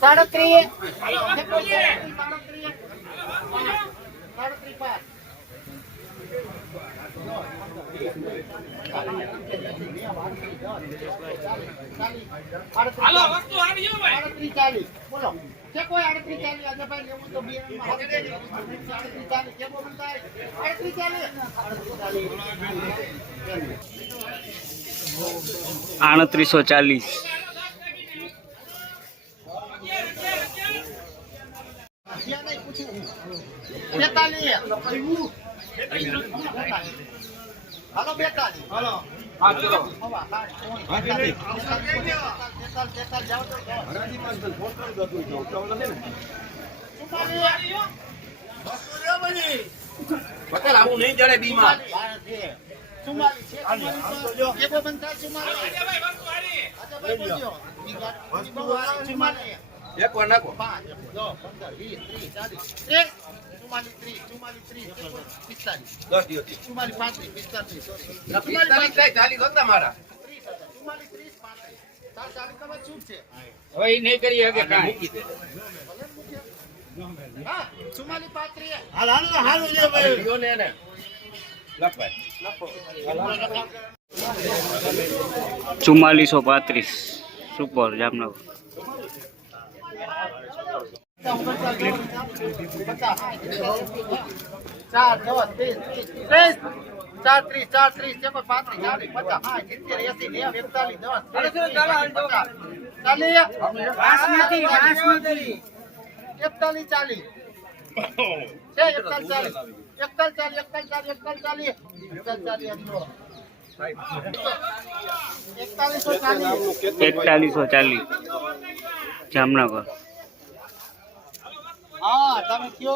સાડત્રીસ. હાલો વસ્તુ આવી ગયો ભાઈ. આડત્રીસ ચાલીસ. બોલો કે કોઈ આડત્રીસ ચાલીસ આજે ભાઈ લેવું તો બિયારણમાં હાથ દે. આડત્રીસ ચાલીસ ચાલીસ. આડત્રીસો ચાલીસ. હાલો બેતાલીસ હાલો હા આવું નહીં જડે બીમાર ચુમ્માલીસ છે. ચુમ્માલીસ તો એકો બંધ થાય, ચુમ્માલીસ. ભાઈ વસ્તુ આવી આજે ભાઈ બોલ્યો. ચુમ્માલીસ, ચુમ્માલીસ. એક વાર નાખો પાંચ, દસ, પંદર, વીસ, ત્રીસ, ચાલીસ, ત્રીસ. ચુમ્માલીસ, ત્રીસ, ચુમ્માલીસ, ત્રીસ, પિસ્તાલીસ. દસ દિવસથી ચુમ્માલીસ, પાંત્રીસ, પિસ્તાલીસ. પિસ્તાલીસ ચાલીસ હતા મારા ચુમ્માલીસ, ત્રીસ, પાંત્રીસ. ચાલીસ તમારે છૂટ છે. હવે એ નહીં કરી શકે કાંઈ મૂકી દે. ચુમ્માલીસ, પાંત્રીસ. લ્યો ને ચુમ્માલીસો પાંત્રીસ સુપર જામનગર ચાર દસ ત્રીસ ચાર ત્રીસ ચાર ત્રીસ છે કોઈ પાંત્રીસ ચાલીસ પચાસ હા સિત્તેર નેવું. એકતાલીસો ચાલીસ એકતાલીસો ચાલીસ જામનગર. હા તમે કયો?